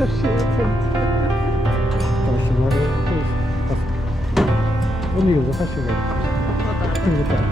Faz favor. Ô Nilda, faz favor. Boa tarde.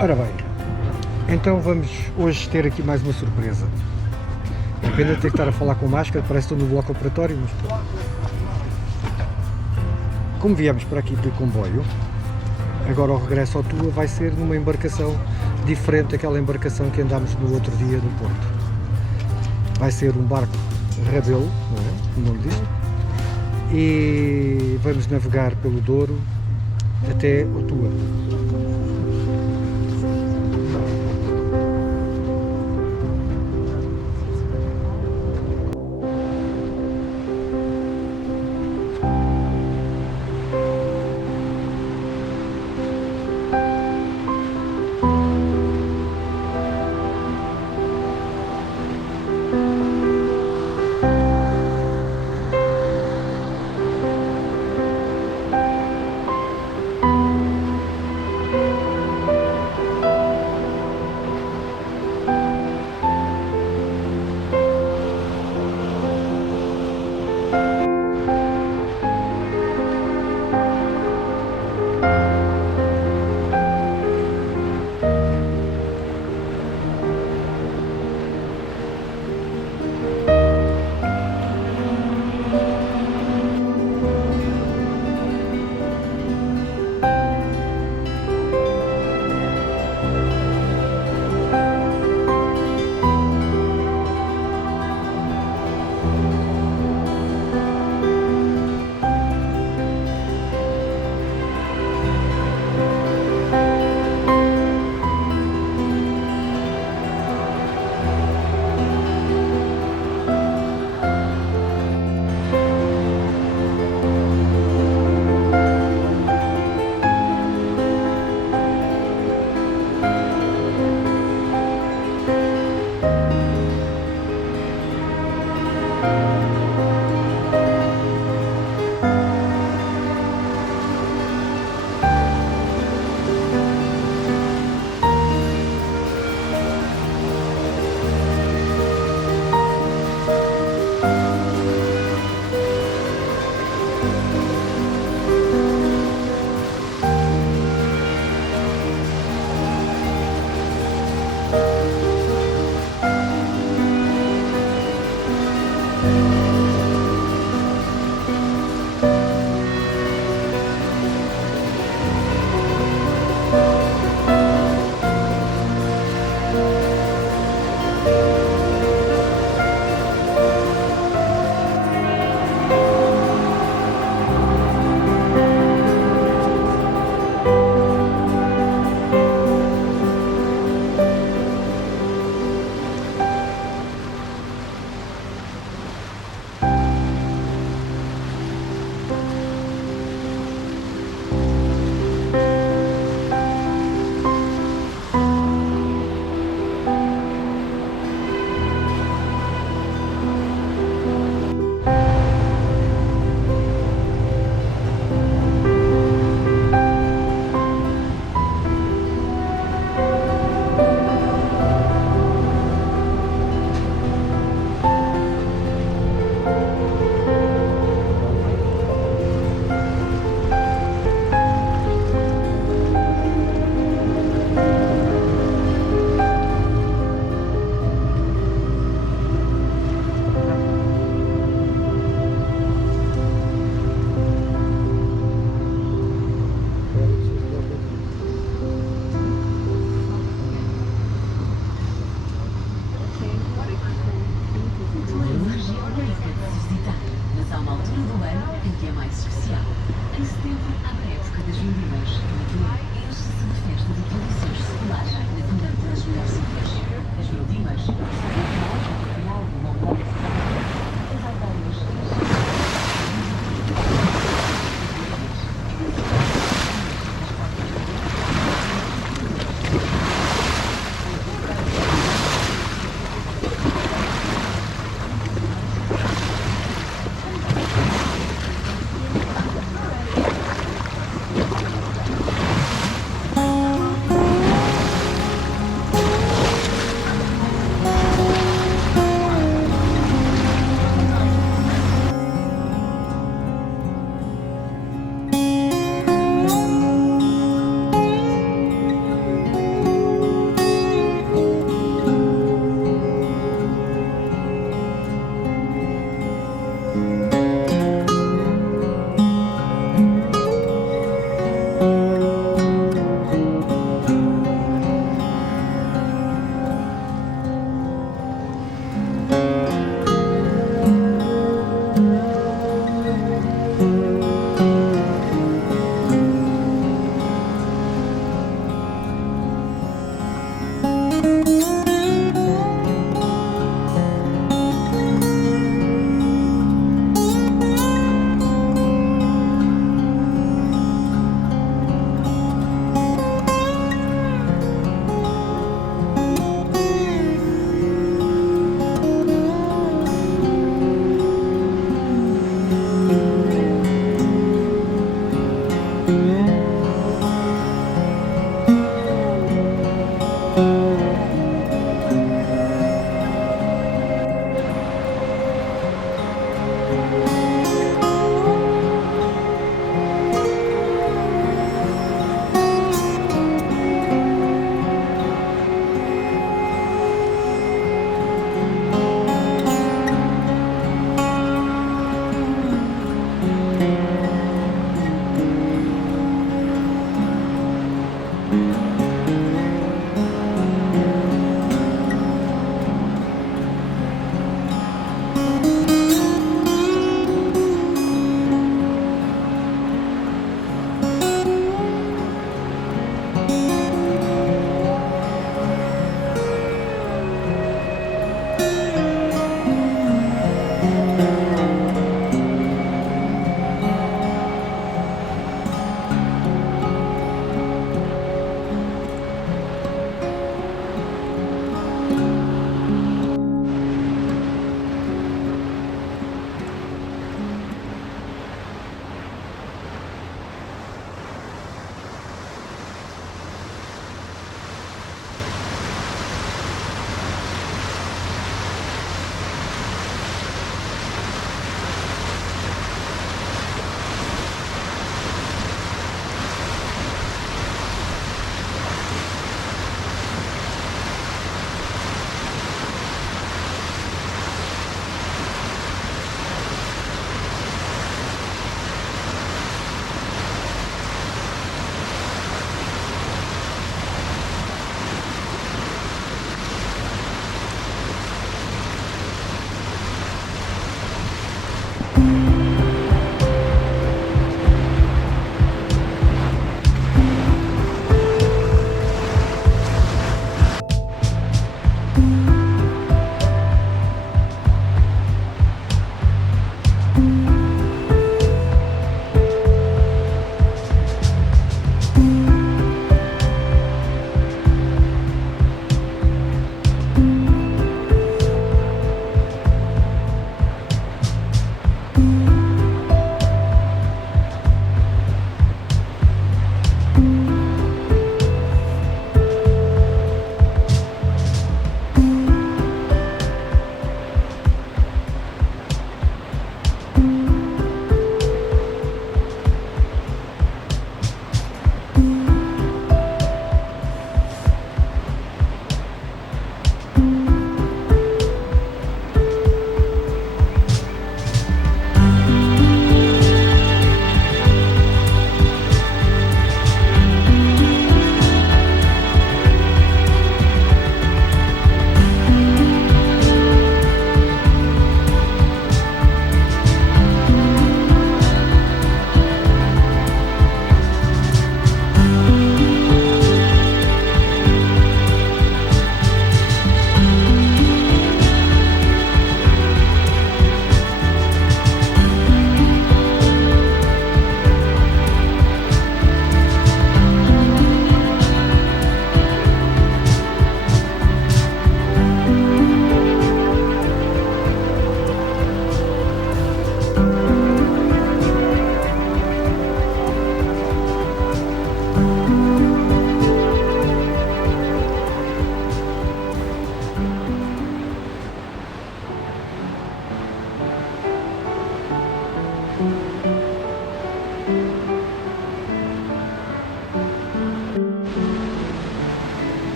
Ora bem, então vamos hoje ter aqui mais uma surpresa. É pena ter que estar a falar com máscara, parece que estou no bloco operatório, mas pronto. Como viemos para aqui de comboio, agora o regresso ao Tua vai ser numa embarcação diferente daquela embarcação que andámos no outro dia no Porto. Vai ser um barco Rabelo, não é? O nome disso. E vamos navegar pelo Douro até o Tua.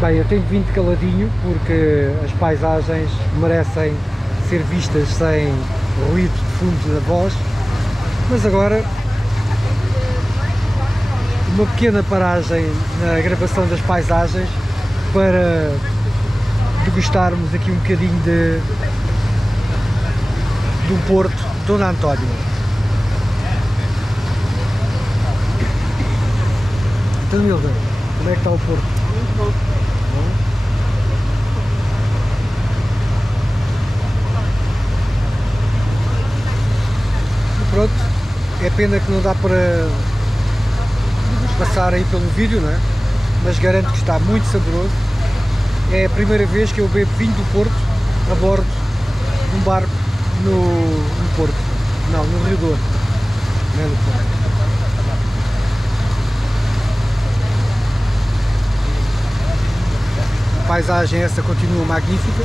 Bem, eu tenho vindo caladinho porque as paisagens merecem ser vistas sem ruído de fundo da voz, mas agora uma pequena paragem na gravação das paisagens para degustarmos aqui um bocadinho do Porto de Dom António. Então, Milda, como é que está o Porto? Muito bom. E pronto, é pena que não dá para passar aí pelo vídeo, não é? Mas garanto que está muito saboroso. É a primeira vez que eu bebo vinho do Porto a bordo de um barco no Porto. Não, no Rio Douro. Não é no Porto. A paisagem essa continua magnífica.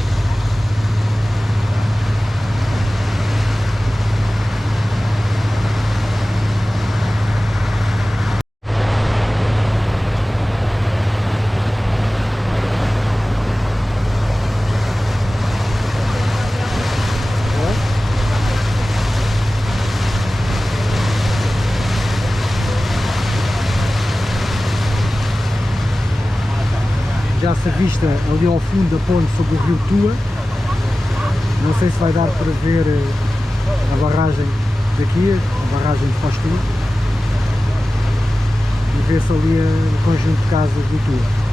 Já se avista ali ao fundo a ponte sobre o rio Tua. Não sei se vai dar para ver a barragem daqui, a barragem de Foz Tua. E vê-se ali o conjunto de casas do Tua.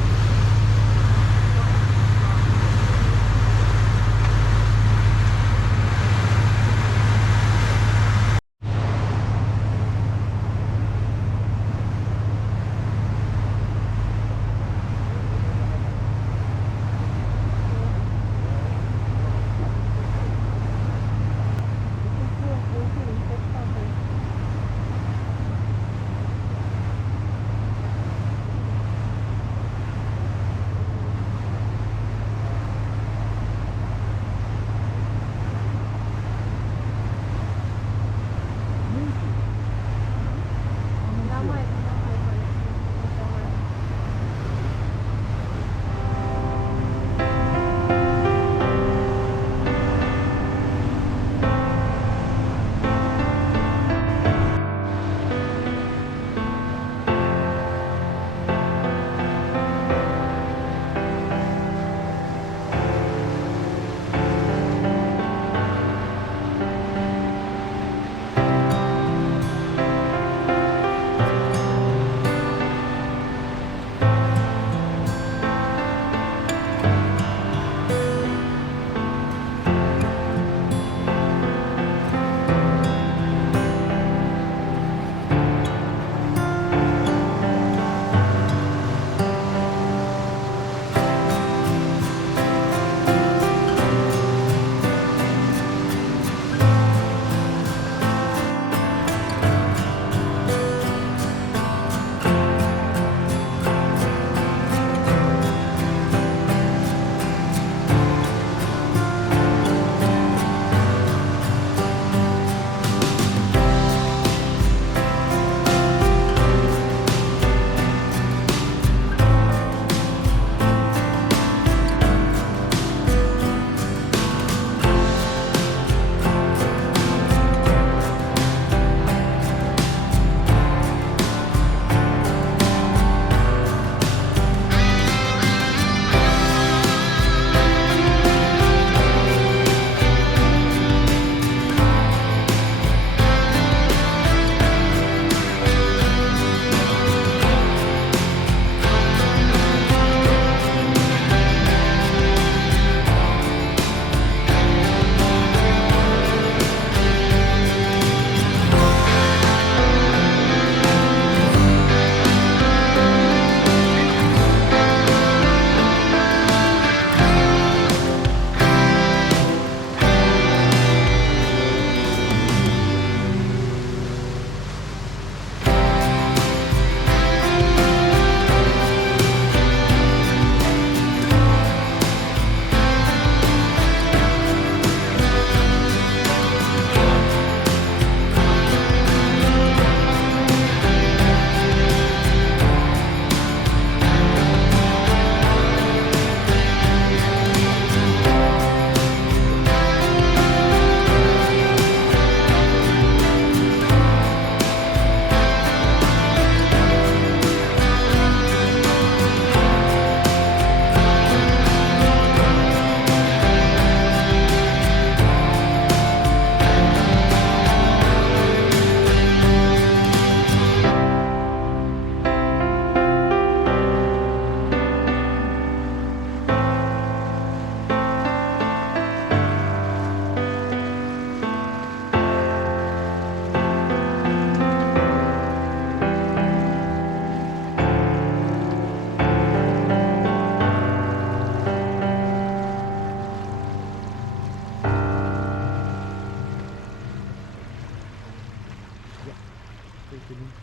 Tem caminho.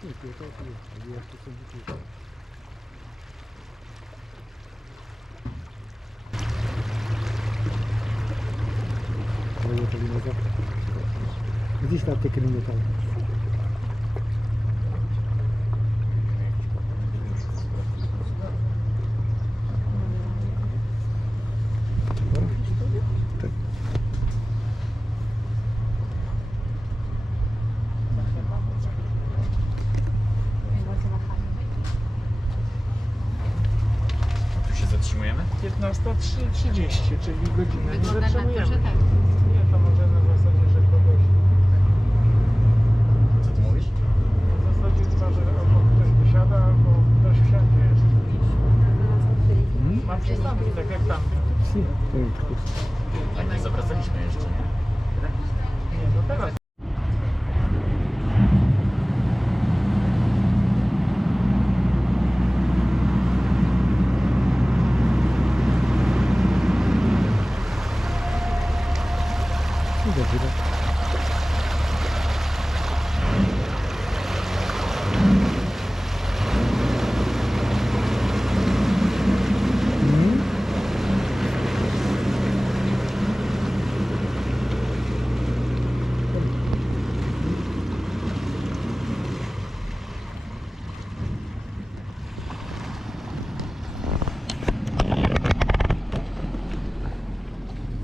Sim, aqui até aqui. Ali é a estação de aqui. Olha o outro ali, mas isto está a ter caminho até lá. Tu się zatrzymujemy? 15:30, czyli godzinę nie Wygląda na to, że zatrzymujemy. tak. Nie, to może na zasadzie, że kogoś... Co ty mówisz? Na zasadzie chyba, że albo ktoś wysiada, albo ktoś wsiądzie jeszcze. Ma przystanek, tak jak tam. Sim, tem. A nie zawracaliśmy jeszcze, nie? Nie, no teraz. Tudo vida.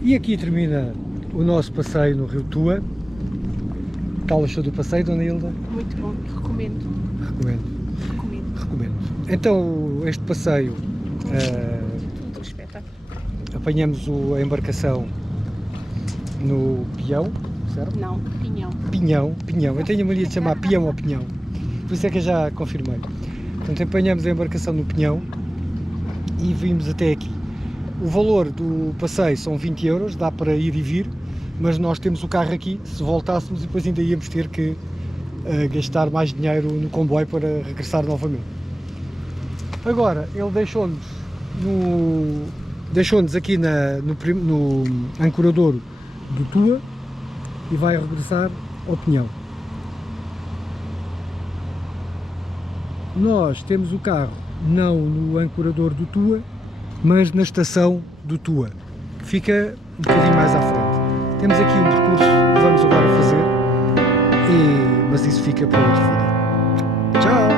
E aqui termina o nosso passeio no Rio Tua. O tal achou do passeio, Dona Hilda? Muito bom, recomendo. Recomendo. Então, este passeio, Tudo espetáculo. apanhamos a embarcação no Pião, certo? Não, Pinhão. Pinhão. Eu tenho a mania de chamar Pião ou Pinhão. Por isso é que eu já confirmei. Portanto, apanhamos a embarcação no Pinhão e vimos até aqui. O valor do passeio são 20 euros, dá para ir e vir, mas nós temos o carro aqui, se voltássemos e depois ainda íamos ter que gastar mais dinheiro no comboio para regressar novamente. Agora, ele deixou-nos aqui no ancoradouro do Tua e vai regressar ao Pinhão. Nós temos o carro não no ancorador do Tua, mas na estação do Tua, que fica um bocadinho mais à frente. Temos aqui um percurso que vamos agora fazer, mas isso fica para outro vídeo. Tchau!